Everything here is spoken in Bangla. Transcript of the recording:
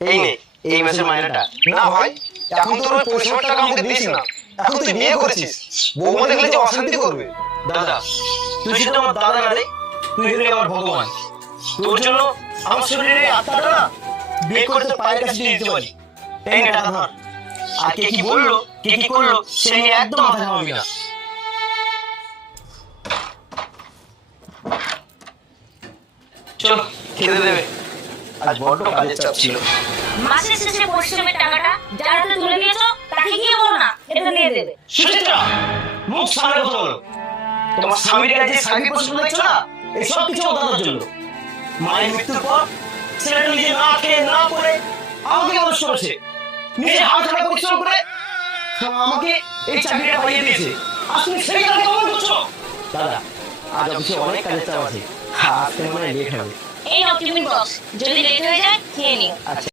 এই নে এই মাসের মাইনেটা। না ভাই এখন তোর ওই পয়সা টাকা আমাকে দিস না। এখন তুই বিয়ে করেছিস। বৌমা দেখলে যে অশান্তি করবে। দাদা তুই শুধু আমার দাদা না রে তুই হলি আমার ভগবান। তোর জন্য আমার শরীরে আত্মাটা বিয়ে করতে পায়ের কাছে দিয়ে দিতে পারি। এই নে টাকা ধর। আর কে কি বলল? কে কি করল? সে নিয়ে একদম মাথা ঘামাবি না। চলো খেতে দেবে। আজ বড্ড কাজের চাপ ছিল। মাসের শেষে পরিশ্রমের টাকাটা যার হাতে তুলে দিয়েছ তাকে গিয়ে বলো না এটা নিয়ে দেবে। সুচিত্রা মুখ সামনে কথা বলো। তোমার স্বামীর কাছে স্বামী প্রশ্ন দেখছ না এই সব কিছু দাদার জন্য। মায়ের মৃত্যুর পর ছেলেটা নিজে না খেয়ে না পড়ে আমাকে মানুষ করেছে? নিজে হাত খাটা পরিশ্রম করে আমাকে এই চাকরিটা পাইয়ে দিয়েছে। আজ তুমি সেই কাজে কেমন করছ? দাদা আজ অফিসে অনেক কাজের চাপ আছে। আজকে মনে হয় লেট হবে। এই নাও টিফিন বক্স যদি লেট হয়ে যায় খেয়ে নিও। আচ্ছা।